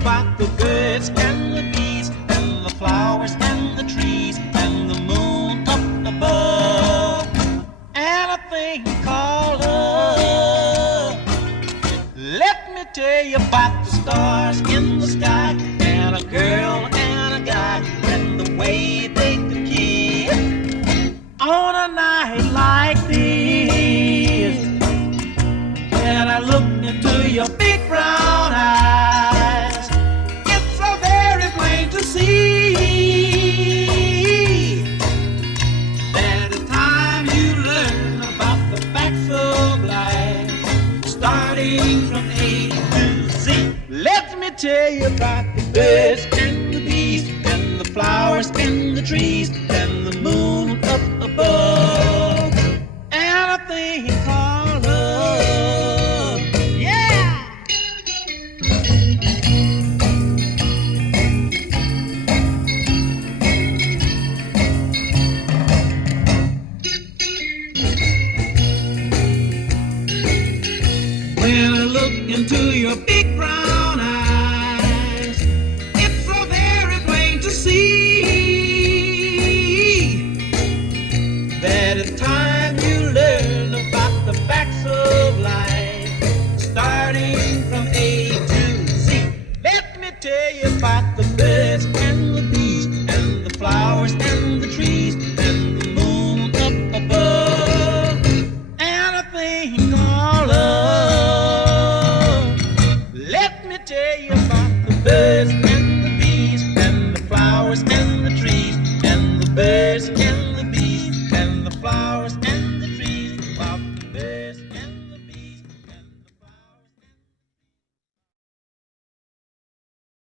about the birds and the bees and the flowers and the trees and the moon up above and a thing called love. Let me tell you about the stars in